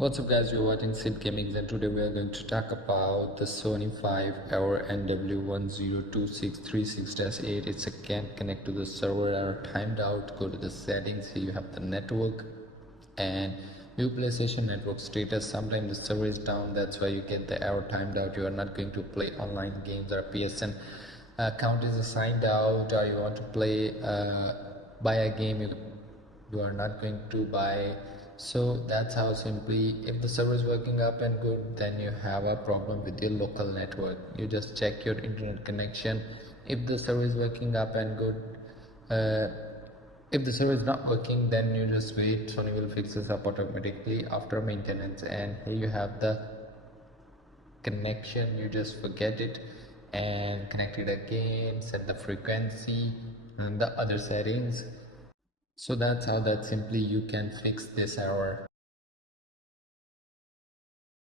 What's up guys, you're watching Sid Gaming and today we are going to talk about the Sony 5 our NW-102636-8. It's a can't connect to the server error, timed out. Go to the settings, here you have the network and view PlayStation network status. Sometimes the server is down, that's why you get the error timed out. You are not going to play online games or PSN account is signed out, or you want to play buy a game you are not going to buy. So that's how simply, if the server is working up and good, then you have a problem with your local network. You just check your internet connection. If the server is working up and good, if the server is not working, then you just wait. Sony will fix this up automatically after maintenance. And here you have the connection, you just forget it and connect it again, set the frequency and the other settings. So that's how that simply you can fix this error.